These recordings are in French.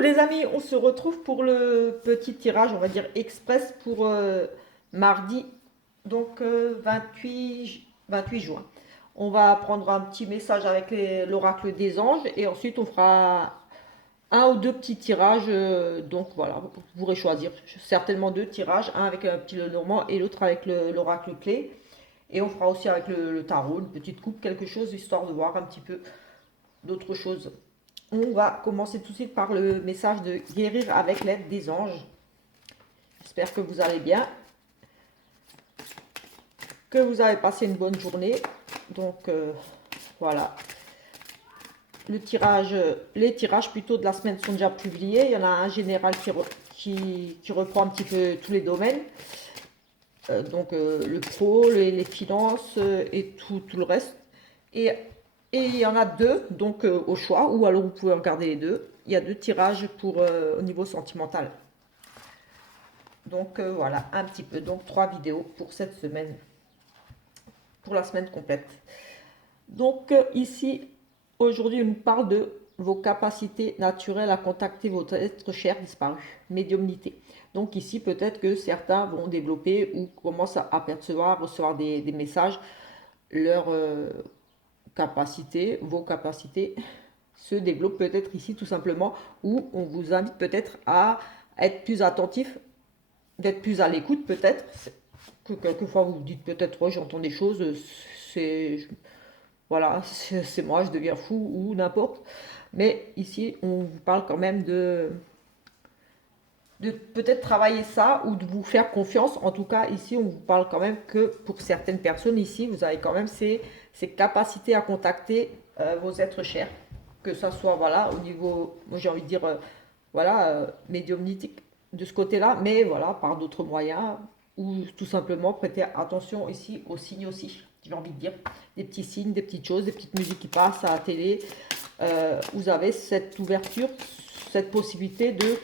Coucou les amis, on se retrouve pour le petit tirage, on va dire express pour mardi, donc 28 juin. On va prendre un petit message avec l'oracle des anges et ensuite on fera un ou deux petits tirages. Donc voilà, vous pourrez choisir certainement deux tirages, un avec un petit Lenormand et l'autre avec l'oracle clé. Et on fera aussi avec le tarot, une petite coupe, quelque chose, histoire de voir un petit peu d'autres choses. On va commencer tout de suite par le message de guérir avec l'aide des anges. J'espère que vous allez bien, que vous avez passé une bonne journée. Donc voilà. Les tirages plutôt de la semaine sont déjà publiés. Il y en a un général qui reprend un petit peu tous les domaines. Donc le pro, les finances et tout le reste. Et il y en a deux, donc au choix, ou alors vous pouvez regarder les deux. Il y a deux tirages pour au niveau sentimental. Donc voilà, un petit peu. Donc trois vidéos pour cette semaine, pour la semaine complète. Donc ici, aujourd'hui, on nous parle de vos capacités naturelles à contacter votre être cher disparu, médiumnité. Donc ici, peut-être que certains vont développer ou commencent à apercevoir, recevoir des messages, leurs capacités, vos capacités se développent peut-être ici tout simplement, où on vous invite peut-être à être plus attentif, d'être plus à l'écoute peut-être, que quelquefois vous vous dites peut-être oh, j'entends des choses, c'est voilà, c'est moi, je deviens fou ou n'importe. Mais ici, on vous parle quand même de peut-être travailler ça ou de vous faire confiance. En tout cas, ici, on vous parle quand même que pour certaines personnes, ici, vous avez quand même ces capacités à contacter vos êtres chers. Que ça soit, voilà, au niveau, moi j'ai envie de dire, voilà, médiumnitique de ce côté-là, mais voilà, par d'autres moyens, ou tout simplement prêter attention ici aux signes aussi, j'ai envie de dire, des petits signes, des petites choses, des petites musiques qui passent à la télé. Vous avez cette ouverture, cette possibilité de,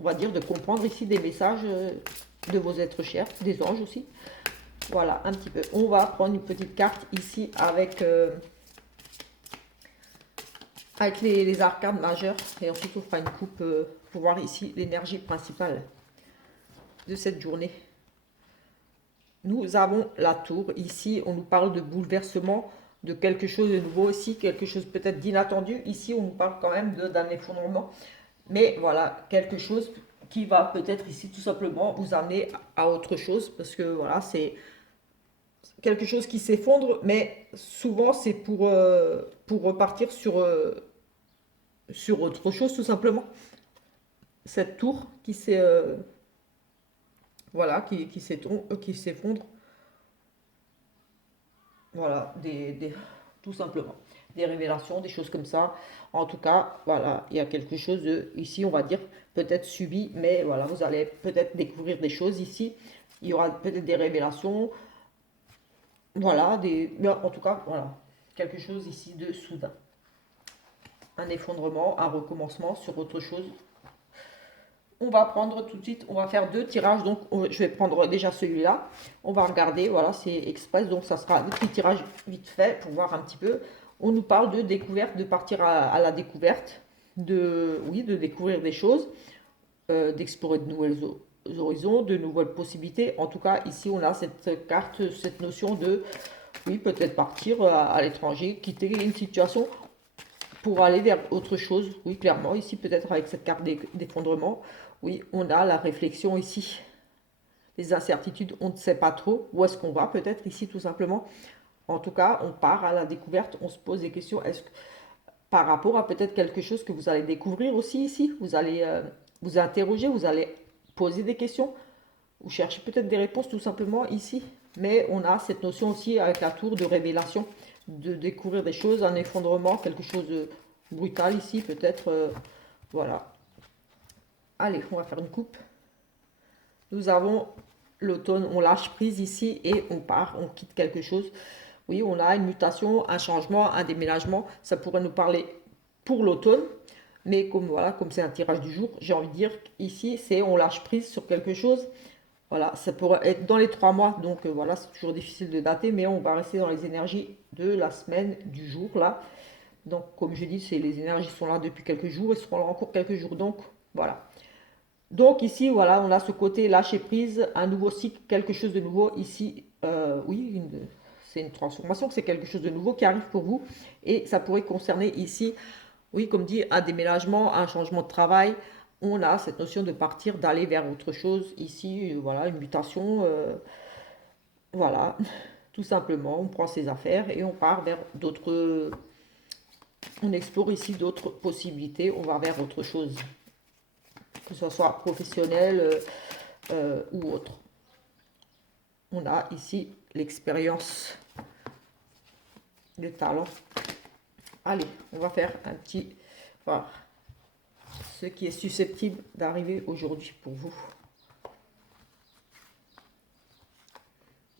on va dire, de comprendre ici des messages de vos êtres chers, des anges aussi. Voilà, un petit peu. On va prendre une petite carte ici avec les arcades majeures et ensuite on fera une coupe pour voir ici l'énergie principale de cette journée. Nous avons la tour. Ici, on nous parle de bouleversement, de quelque chose de nouveau ici, quelque chose peut-être d'inattendu. Ici, on nous parle quand même d'un effondrement. Mais voilà, quelque chose qui va peut-être ici tout simplement vous amener à autre chose. Parce que voilà, c'est quelque chose qui s'effondre, mais souvent c'est pour repartir sur autre chose tout simplement. Cette tour qui s'est voilà, qui s'effondre. Voilà, tout simplement. Des révélations, des choses comme ça. En tout cas, voilà, il y a quelque chose de, ici, on va dire, peut-être subi, mais voilà, vous allez peut-être découvrir des choses ici. Il y aura peut-être des révélations. Voilà, mais en tout cas, voilà, quelque chose ici de soudain. Un effondrement, un recommencement sur autre chose. On va prendre tout de suite, on va faire deux tirages, donc je vais prendre déjà celui-là. On va regarder, voilà, c'est express, donc ça sera des petits tirages vite fait pour voir un petit peu. On nous parle de découverte, de partir à la découverte, oui, de découvrir des choses, d'explorer de nouvelles horizons, de nouvelles possibilités. En tout cas, ici, on a cette carte, cette notion de, oui, peut-être partir à l'étranger, quitter une situation pour aller vers autre chose. Oui, clairement, ici, peut-être avec cette carte d'effondrement, oui, on a la réflexion ici. Les incertitudes, on ne sait pas trop où est-ce qu'on va, peut-être ici, tout simplement. En tout cas, on part à la découverte, on se pose des questions. Est-ce que, par rapport à peut-être quelque chose que vous allez découvrir aussi ici, vous allez vous interroger, vous allez poser des questions, vous cherchez peut-être des réponses tout simplement ici. Mais on a cette notion aussi avec la tour de révélation, de découvrir des choses, un effondrement, quelque chose de brutal ici, peut-être. Voilà. Allez, on va faire une coupe. Nous avons l'automne, on lâche prise ici et on part, on quitte quelque chose. Oui, on a une mutation, un changement, un déménagement. Ça pourrait nous parler pour l'automne. Mais comme voilà, comme c'est un tirage du jour, j'ai envie de dire ici, c'est on lâche prise sur quelque chose. Voilà, ça pourrait être dans les 3 mois, donc c'est toujours difficile de dater, mais on va rester dans les énergies de la semaine, du jour là. Donc, comme je dis, les énergies sont là depuis quelques jours et seront là encore quelques jours. Donc, voilà. Donc, ici, voilà, on a ce côté lâcher prise, un nouveau cycle, quelque chose de nouveau. Ici, oui, c'est une transformation, c'est quelque chose de nouveau qui arrive pour vous. Et ça pourrait concerner ici, oui, comme dit, un déménagement, un changement de travail. On a cette notion de partir, d'aller vers autre chose. Ici, voilà, une mutation. Voilà, tout simplement, on prend ses affaires et on part vers d'autres. On explore ici d'autres possibilités, on va vers autre chose, que ce soit professionnel ou autre. On a ici l'expérience, le talent. Allez, on va faire un petit. Voilà, ce qui est susceptible d'arriver aujourd'hui pour vous.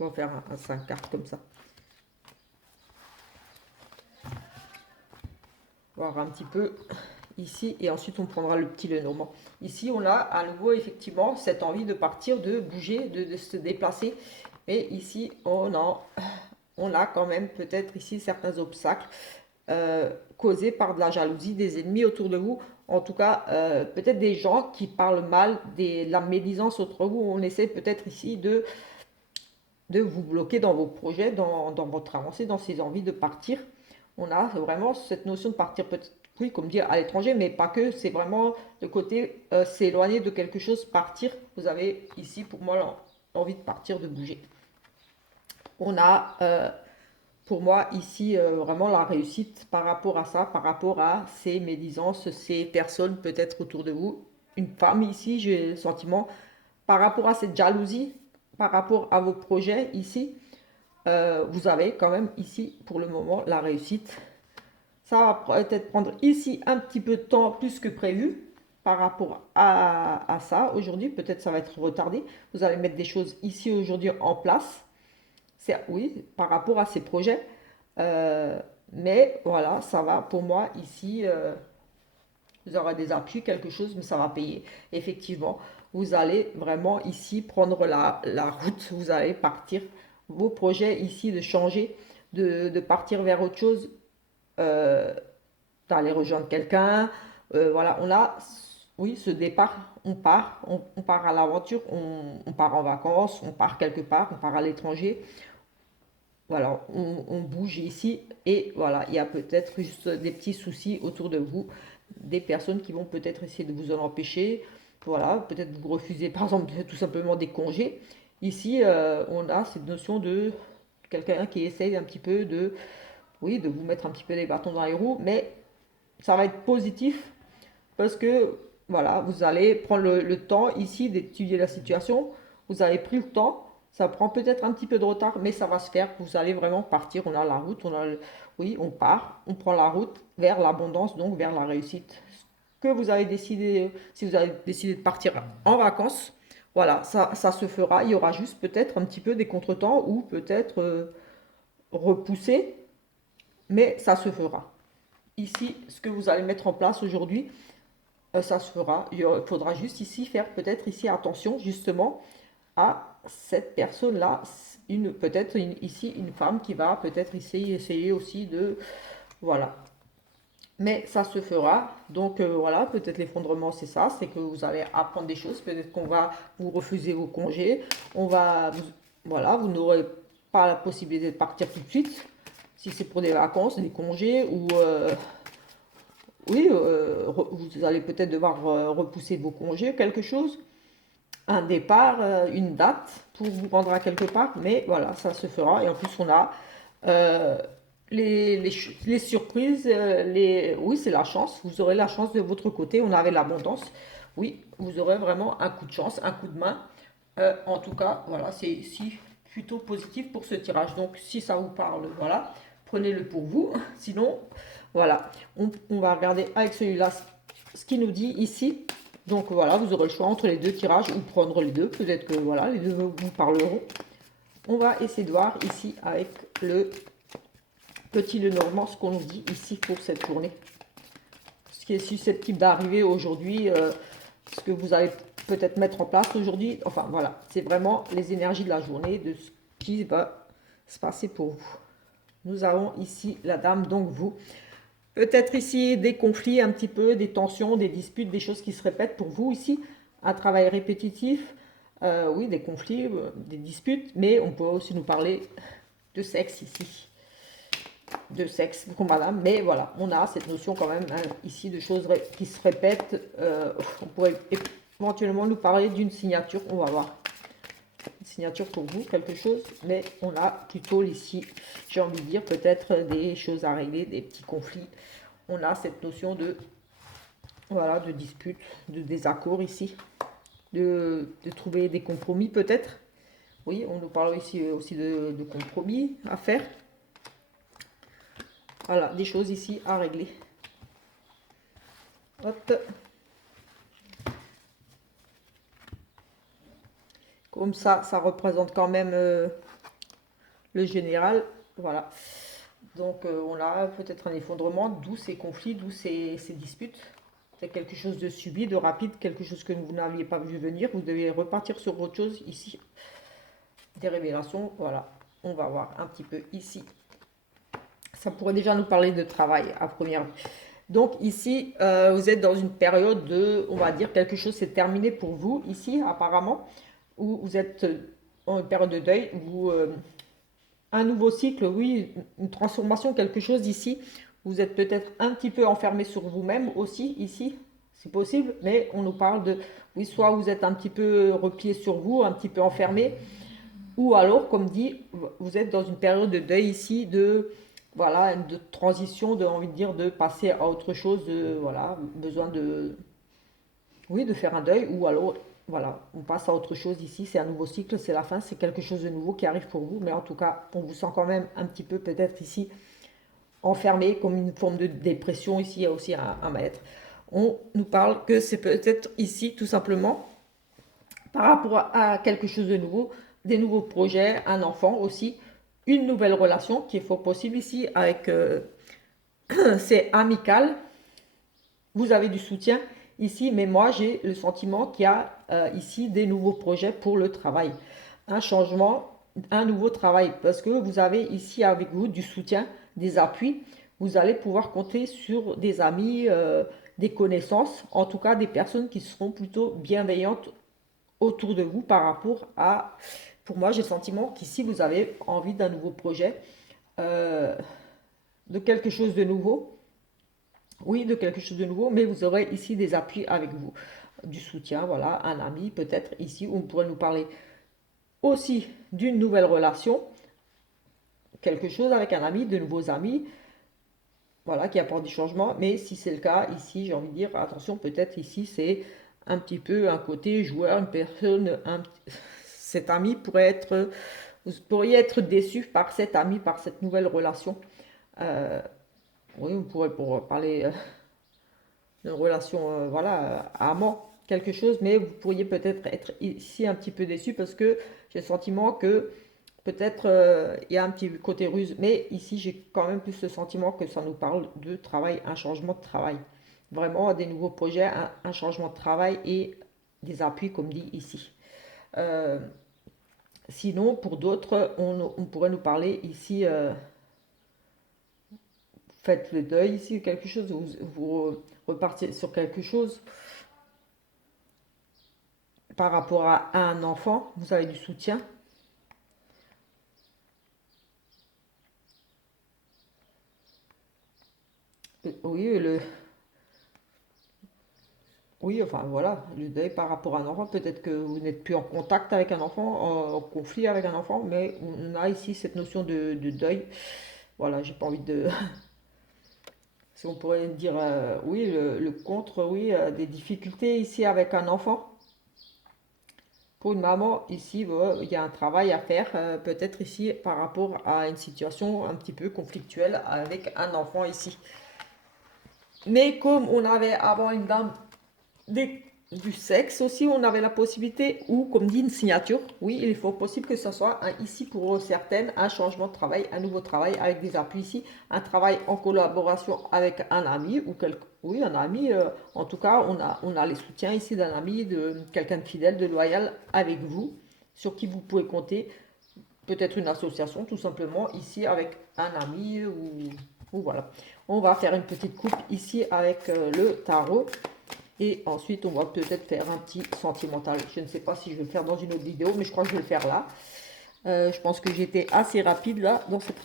On va faire un 5 cartes comme ça. Voir un petit peu ici et ensuite on prendra le petit Lenormand. Ici on a à nouveau effectivement cette envie de partir, de bouger, de se déplacer. Et ici on a quand même peut-être ici certains obstacles causés par de la jalousie, des ennemis autour de vous. En tout cas, peut-être des gens qui parlent mal, la médisance autour de vous. On essaie peut-être ici de vous bloquer dans vos projets, dans votre avancée, dans ces envies de partir. On a vraiment cette notion de partir peut-être, oui, comme dire, à l'étranger, mais pas que, c'est vraiment le côté s'éloigner de quelque chose, partir. Vous avez ici, pour moi, l'envie de partir, de bouger. On a, pour moi, ici, vraiment la réussite par rapport à ça, par rapport à ces médisances, ces personnes peut-être autour de vous. Une femme ici, j'ai le sentiment, par rapport à cette jalousie, par rapport à vos projets ici, vous avez quand même ici pour le moment la réussite. Ça va peut-être prendre ici un petit peu de temps plus que prévu par rapport à ça aujourd'hui. Peut-être ça va être retardé. Vous allez mettre des choses ici aujourd'hui en place. C'est oui, par rapport à ces projets. Mais voilà, ça va pour moi ici. Vous aurez des appuis, quelque chose, mais ça va payer. Effectivement, vous allez vraiment ici prendre la route. Vous allez partir. Vos projets ici de changer, de partir vers autre chose, d'aller rejoindre quelqu'un. Voilà, on a, oui, ce départ. On part à l'aventure, on part en vacances, on part quelque part, on part à l'étranger. Voilà, on bouge ici et voilà, il y a peut-être juste des petits soucis autour de vous, des personnes qui vont peut-être essayer de vous en empêcher. Voilà, peut-être vous refusez par exemple tout simplement des congés. Ici, on a cette notion de quelqu'un qui essaye un petit peu de, oui, de vous mettre un petit peu les bâtons dans les roues, mais ça va être positif parce que voilà, vous allez prendre le temps ici d'étudier la situation. Vous avez pris le temps. Ça prend peut-être un petit peu de retard, mais ça va se faire. Vous allez vraiment partir. On a la route, oui, on part, on prend la route vers l'abondance, donc vers la réussite. Que vous avez décidé, si vous avez décidé de partir en vacances, voilà, ça se fera. Il y aura juste peut-être un petit peu des contretemps ou peut-être repoussé, mais ça se fera. Ici, ce que vous allez mettre en place aujourd'hui, ça se fera. Il faudra juste ici faire peut-être ici attention justement à cette personne-là. Peut-être ici une femme qui va peut-être essayer aussi de... Voilà. Mais ça se fera. Donc voilà, peut-être l'effondrement, c'est ça. C'est que vous allez apprendre des choses. Peut-être qu'on va vous refuser vos congés. Voilà, vous n'aurez pas la possibilité de partir tout de suite. Si c'est pour des vacances, des congés ou... oui, vous allez peut-être devoir repousser vos congés, quelque chose, un départ, une date pour vous rendre à quelque part, mais voilà, ça se fera. Et en plus, on a euh, les surprises, oui, c'est la chance. Vous aurez la chance de votre côté. On avait l'abondance. Oui, vous aurez vraiment un coup de chance, un coup de main. En tout cas, voilà, c'est ici plutôt positif pour ce tirage. Donc, si ça vous parle, voilà, prenez-le pour vous. Sinon, voilà, on va regarder avec celui-là ce qu'il nous dit ici. Donc voilà, vous aurez le choix entre les deux tirages ou prendre les deux. Peut-être que voilà, les deux vous parleront. On va essayer de voir ici avec le petit Lenormand ce qu'on nous dit ici pour cette journée. Ce qui est susceptible d'arriver aujourd'hui, ce que vous allez peut-être mettre en place aujourd'hui. Enfin voilà, c'est vraiment les énergies de la journée, de ce qui va se passer pour vous. Nous avons ici la dame, donc vous. Peut-être ici des conflits un petit peu, des tensions, des disputes, des choses qui se répètent pour vous ici. Un travail répétitif, oui, des conflits, des disputes, mais on peut aussi nous parler de sexe ici. De sexe pour madame, mais voilà, on a cette notion quand même hein, ici de choses qui se répètent. On pourrait éventuellement nous parler d'une signature, on va voir. Une signature pour vous, quelque chose, mais on a plutôt ici, j'ai envie de dire, peut-être des choses à régler, des petits conflits. On a cette notion de, voilà, de dispute, de désaccord ici, de trouver des compromis peut-être. Oui, on nous parle ici aussi de compromis à faire. Voilà, des choses ici à régler. Hop. Comme ça représente quand même le général. Voilà. Donc on a peut-être un effondrement, d'où ces conflits, d'où ces disputes. C'est quelque chose de subi, de rapide, quelque chose que vous n'aviez pas vu venir. Vous devez repartir sur autre chose ici. Des révélations, voilà. On va voir un petit peu ici. Ça pourrait déjà nous parler de travail à première vue. Donc ici, vous êtes dans une période de, on va dire, quelque chose s'est terminé pour vous ici apparemment, où vous êtes en période de deuil, où un nouveau cycle, oui, une transformation, quelque chose ici. Vous êtes peut-être un petit peu enfermé sur vous-même aussi ici, c'est possible, mais on nous parle de, oui, soit vous êtes un petit peu replié sur vous, un petit peu enfermé, ou alors, comme dit, vous êtes dans une période de deuil ici, de voilà, de transition, de envie de dire de passer à autre chose, de voilà, besoin de oui, de faire un deuil, ou alors voilà, on passe à autre chose ici, c'est un nouveau cycle, c'est la fin, c'est quelque chose de nouveau qui arrive pour vous, mais en tout cas, on vous sent quand même un petit peu peut-être ici enfermé, comme une forme de dépression, ici il y a aussi un mal-être. On nous parle que c'est peut-être ici tout simplement par rapport à quelque chose de nouveau, des nouveaux projets, un enfant aussi, une nouvelle relation qui est fort possible ici avec c'est amical, vous avez du soutien ici, mais moi j'ai le sentiment qu'il y a ici des nouveaux projets pour le travail, un changement, un nouveau travail, parce que vous avez ici avec vous du soutien, des appuis, vous allez pouvoir compter sur des amis, des connaissances, en tout cas des personnes qui seront plutôt bienveillantes autour de vous par rapport à, pour moi j'ai le sentiment qu'ici vous avez envie d'un nouveau projet, euh, de quelque chose de nouveau, oui, de quelque chose de nouveau, mais vous aurez ici des appuis avec vous, du soutien, voilà, un ami peut-être ici, on pourrait nous parler aussi d'une nouvelle relation, quelque chose avec un ami, de nouveaux amis, voilà, qui apportent du changement, mais si c'est le cas, ici, j'ai envie de dire, attention, peut-être ici, c'est un petit peu un côté joueur, une personne, cet ami pourrait être, vous pourriez être déçu par cet ami, par cette nouvelle relation. Euh, oui, on pourrait pour parler d'une relation, voilà, amant, quelque chose, mais vous pourriez peut-être être ici un petit peu déçu parce que j'ai le sentiment que peut-être il y a un petit côté ruse, mais ici j'ai quand même plus le sentiment que ça nous parle de travail, un changement de travail. Vraiment des nouveaux projets, un changement de travail et des appuis comme dit ici. Euh, Sinon, pour d'autres, on pourrait nous parler ici, faites le deuil ici, quelque chose, vous repartez sur quelque chose par rapport à un enfant, vous avez du soutien. Oui, oui, enfin voilà, le deuil par rapport à un enfant, peut-être que vous n'êtes plus en contact avec un enfant, en conflit avec un enfant, mais on a ici cette notion de deuil. Voilà, j'ai pas envie de. Si on pourrait dire, oui, le contre, oui, des difficultés ici avec un enfant. Pour une maman, ici, il y a un travail à faire, peut-être ici par rapport à une situation un petit peu conflictuelle avec un enfant ici. Mais comme on avait avant une dame du sexe aussi, on avait la possibilité, ou comme dit une signature, oui, il est fort possible que ce soit ici pour certaines un changement de travail, un nouveau travail avec des appuis ici, un travail en collaboration avec un ami ou oui, un ami, en tout cas, on a les soutiens ici d'un ami, de quelqu'un de fidèle, de loyal avec vous, sur qui vous pouvez compter, peut-être une association tout simplement ici avec un ami ou voilà. On va faire une petite coupe ici avec le tarot. Et ensuite, on va peut-être faire un petit sentimental. Je ne sais pas si je vais le faire dans une autre vidéo, mais je crois que je vais le faire là. Je pense que j'étais assez rapide là dans cette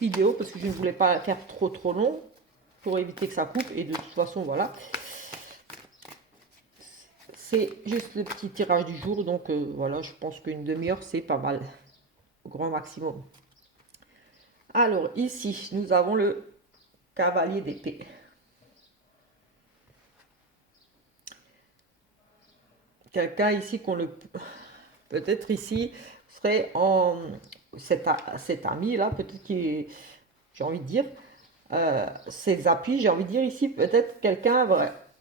vidéo parce que je ne voulais pas faire trop long pour éviter que ça coupe. Et de toute façon, voilà. C'est juste le petit tirage du jour. Donc voilà, je pense qu'une demi-heure, c'est pas mal. Au grand maximum. Alors ici, nous avons le cavalier d'épée. Quelqu'un ici qu'on le... Peut-être ici serait en... Cet ami là, peut-être qui... J'ai envie de dire... ses appuis, j'ai envie de dire ici, peut-être quelqu'un...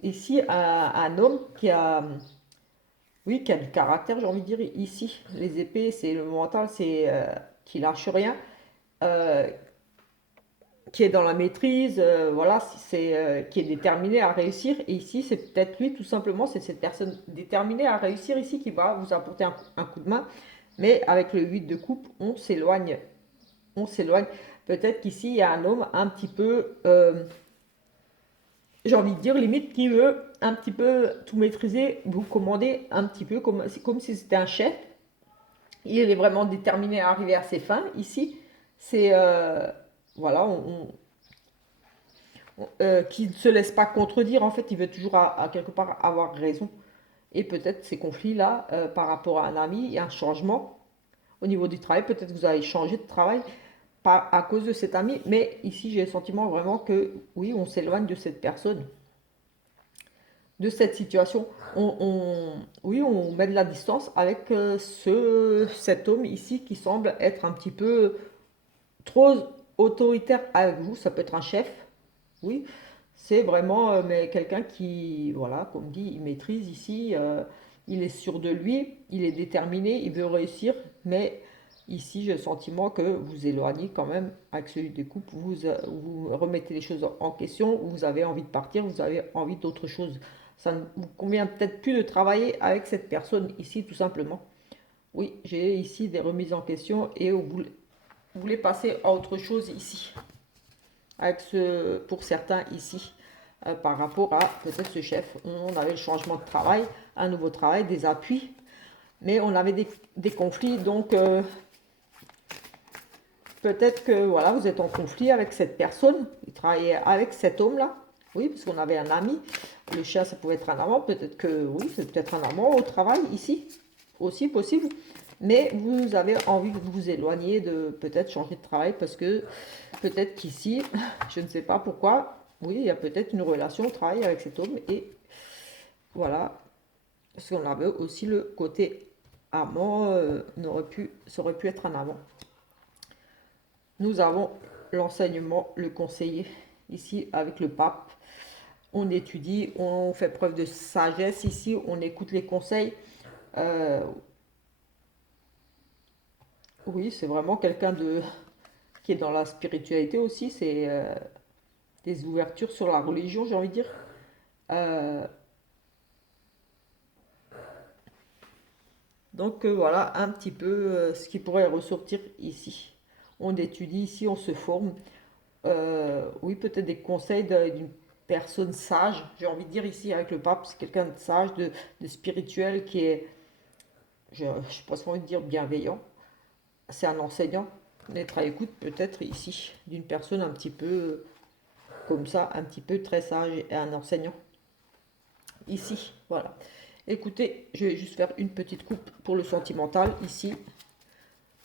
Ici, un homme qui a... Oui, qui a du caractère, j'ai envie de dire ici. Les épées, c'est le mental, c'est qui lâche rien. Euh, qui est dans la maîtrise, voilà, c'est qui est déterminé à réussir. Et ici, c'est peut-être lui, tout simplement, c'est cette personne déterminée à réussir ici qui va vous apporter un coup de main. Mais avec le 8 de coupe, on s'éloigne. On s'éloigne. Peut-être qu'ici, il y a un homme un petit peu, j'ai envie de dire, limite, qui veut un petit peu tout maîtriser, vous commander un petit peu, comme si c'était un chef. Il est vraiment déterminé à arriver à ses fins. Ici, c'est... voilà, qui ne se laisse pas contredire. En fait, il veut toujours à quelque part avoir raison. Et peut-être ces conflits-là, par rapport à un ami, il y a un changement au niveau du travail. Peut-être que vous avez changé de travail pas à cause de cet ami. Mais ici, j'ai le sentiment vraiment que, oui, on s'éloigne de cette personne, de cette situation. Oui, on met de la distance avec cet homme ici qui semble être un petit peu trop autoritaire avec vous. Ça peut être un chef, oui, c'est vraiment mais quelqu'un qui, voilà, comme dit, il maîtrise ici, il est sûr de lui, il est déterminé, il veut réussir, mais ici j'ai le sentiment que vous éloignez quand même avec celui des coupes, vous remettez les choses en question, vous avez envie de partir, vous avez envie d'autre chose. Ça ne vous convient peut-être plus de travailler avec cette personne ici, tout simplement. Oui, j'ai ici des remises en question et vous voulez passer à autre chose ici avec pour certains ici, par rapport à peut-être ce chef. On avait le changement de travail, un nouveau travail, des appuis, mais on avait des conflits, donc peut-être que voilà, vous êtes en conflit avec cette personne, il travaillait avec cet homme-là, oui, parce qu'on avait un ami, le chien ça pouvait être un amant, peut-être que oui, c'est peut-être un amant au travail ici, aussi possible, mais vous avez envie de vous éloigner, de peut-être changer de travail, parce que peut-être qu'ici, je ne sais pas pourquoi, oui, il y a peut-être une relation au travail avec cet homme, et voilà, parce qu'on avait aussi le côté amant, ça aurait pu être un amant. Nous avons l'enseignement, le conseiller, ici avec le pape. On étudie, on fait preuve de sagesse ici, on écoute les conseils. Euh, oui, c'est vraiment quelqu'un qui est dans la spiritualité aussi, c'est des ouvertures sur la religion, j'ai envie de dire. Euh, donc voilà un petit peu ce qui pourrait ressortir ici. On étudie ici, on se forme. Oui, peut-être des conseils d'une personne sage, j'ai envie de dire ici avec le pape, c'est quelqu'un de sage, de spirituel qui est, je ne sais pas si on envie de dire bienveillant. C'est un enseignant, d'être à écoute peut-être ici d'une personne un petit peu comme ça, un petit peu très sage et un enseignant. Ici, voilà. Écoutez, je vais juste faire une petite coupe pour le sentimental ici,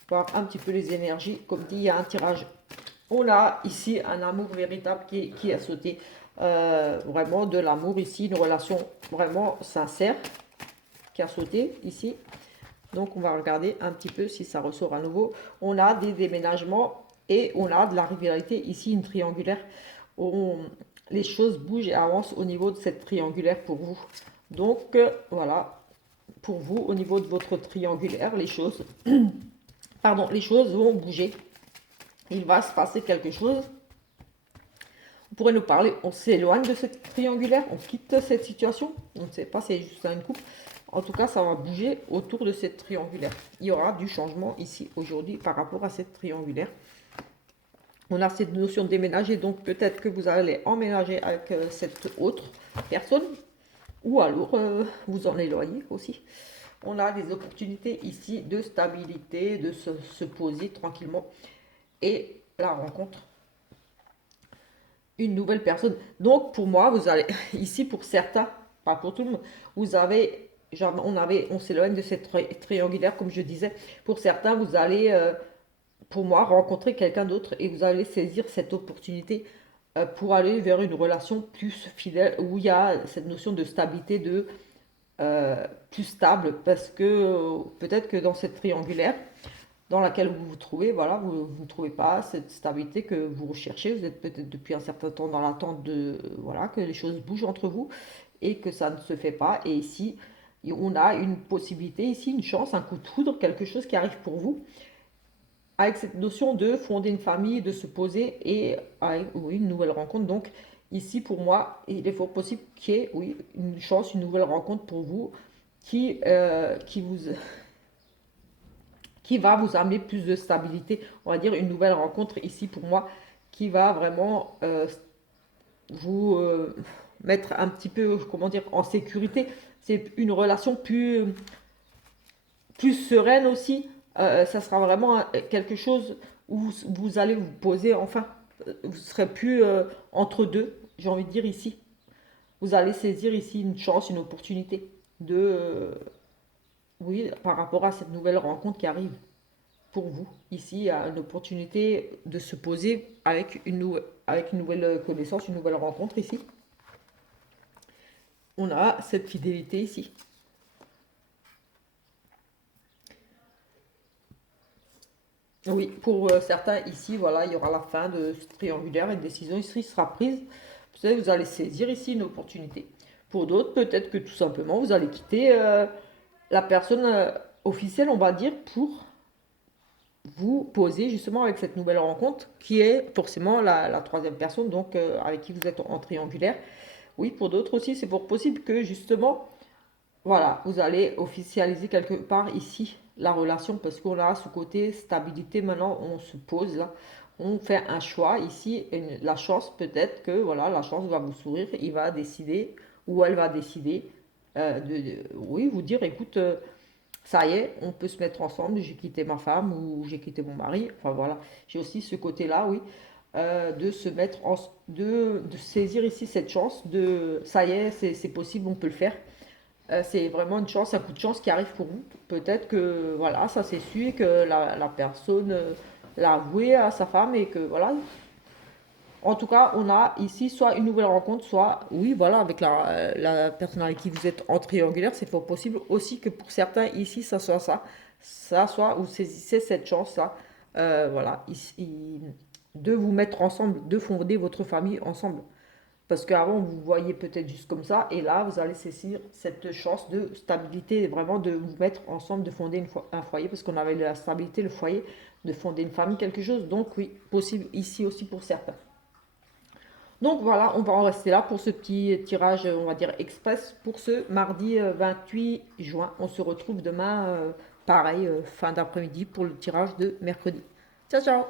voir un petit peu les énergies. Comme dit, il y a un tirage. On a ici un amour véritable qui a sauté. Vraiment de l'amour ici, une relation vraiment sincère qui a sauté ici. Donc on va regarder un petit peu si ça ressort à nouveau. On a des déménagements et on a de la rivalité ici, une triangulaire. Les choses bougent et avancent au niveau de cette triangulaire pour vous. Donc voilà, pour vous, au niveau de votre triangulaire, les choses, pardon, les choses vont bouger. Il va se passer quelque chose. On pourrait nous parler, on s'éloigne de cette triangulaire, on quitte cette situation. On ne sait pas, c'est juste une coupe. En tout cas, ça va bouger autour de cette triangulaire. Il y aura du changement ici aujourd'hui par rapport à cette triangulaire. On a cette notion de déménager, donc peut-être que vous allez emménager avec cette autre personne, ou alors vous en éloigner aussi. On a des opportunités ici de stabilité, de se poser tranquillement. Et la rencontre, une nouvelle personne. Donc pour moi, vous allez, ici pour certains, pas pour tout le monde, vous avez, genre, on s'éloigne de cette triangulaire, comme je disais. Pour certains, vous allez, pour moi, rencontrer quelqu'un d'autre et vous allez saisir cette opportunité pour aller vers une relation plus fidèle, où il y a cette notion de stabilité, de plus stable, parce que peut-être que dans cette triangulaire dans laquelle vous vous trouvez, voilà, vous ne trouvez pas cette stabilité que vous recherchez, vous êtes peut-être depuis un certain temps dans l'attente de, voilà, que les choses bougent entre vous et que ça ne se fait pas. Et ici, on a une possibilité, ici, une chance, un coup de foudre, quelque chose qui arrive pour vous, avec cette notion de fonder une famille, de se poser et avec, oui, une nouvelle rencontre. Donc, ici, pour moi, il est fort possible qu'il y ait, oui, une chance, une nouvelle rencontre pour vous qui va vous amener plus de stabilité. On va dire une nouvelle rencontre ici pour moi qui va vraiment vous mettre un petit peu, comment dire, en sécurité. C'est une relation plus sereine aussi. Ça sera vraiment quelque chose où vous allez vous poser, enfin, vous serez plus entre deux, j'ai envie de dire ici. Vous allez saisir ici une chance, une opportunité de, oui, par rapport à cette nouvelle rencontre qui arrive pour vous. Ici, il y a une opportunité de se poser avec une nouvelle connaissance, une nouvelle rencontre ici. On a cette fidélité ici. Oui, pour certains ici, voilà, il y aura la fin de ce triangulaire, une décision ici sera prise. Vous savez, vous allez saisir ici une opportunité. Pour d'autres, peut-être que tout simplement, vous allez quitter la personne officielle, on va dire, pour vous poser justement avec cette nouvelle rencontre qui est forcément la troisième personne, donc avec qui vous êtes en triangulaire. Oui, pour d'autres aussi, c'est pour possible que justement, voilà, vous allez officialiser quelque part ici la relation parce qu'on a ce côté stabilité. Maintenant, on se pose là, on fait un choix ici. La chance, peut-être que voilà, la chance va vous sourire, il va décider ou elle va décider oui, vous dire, écoute, ça y est, on peut se mettre ensemble, j'ai quitté ma femme ou j'ai quitté mon mari. Enfin voilà, j'ai aussi ce côté-là, oui, de se mettre de saisir ici cette chance, de ça y est, c'est possible, on peut le faire. C'est vraiment une chance, un coup de chance qui arrive pour vous. Peut-être que voilà, ça c'est su et que la personne l'a avoué à sa femme et que voilà. En tout cas, on a ici soit une nouvelle rencontre, soit, oui, voilà, avec la personne avec qui vous êtes en triangulaire, c'est fort possible aussi que pour certains ici, ça soit ça. Ça soit, vous saisissez cette chance-là, voilà, de vous mettre ensemble, de fonder votre famille ensemble. Parce qu'avant, vous voyez peut-être juste comme ça, et là, vous allez saisir cette chance de stabilité, vraiment de vous mettre ensemble, de fonder un foyer, parce qu'on avait la stabilité, le foyer, de fonder une famille, quelque chose. Donc oui, possible ici aussi pour certains. Donc voilà, on va en rester là pour ce petit tirage, on va dire express, pour ce mardi 28 juin. On se retrouve demain, pareil, fin d'après-midi, pour le tirage de mercredi. Ciao, ciao!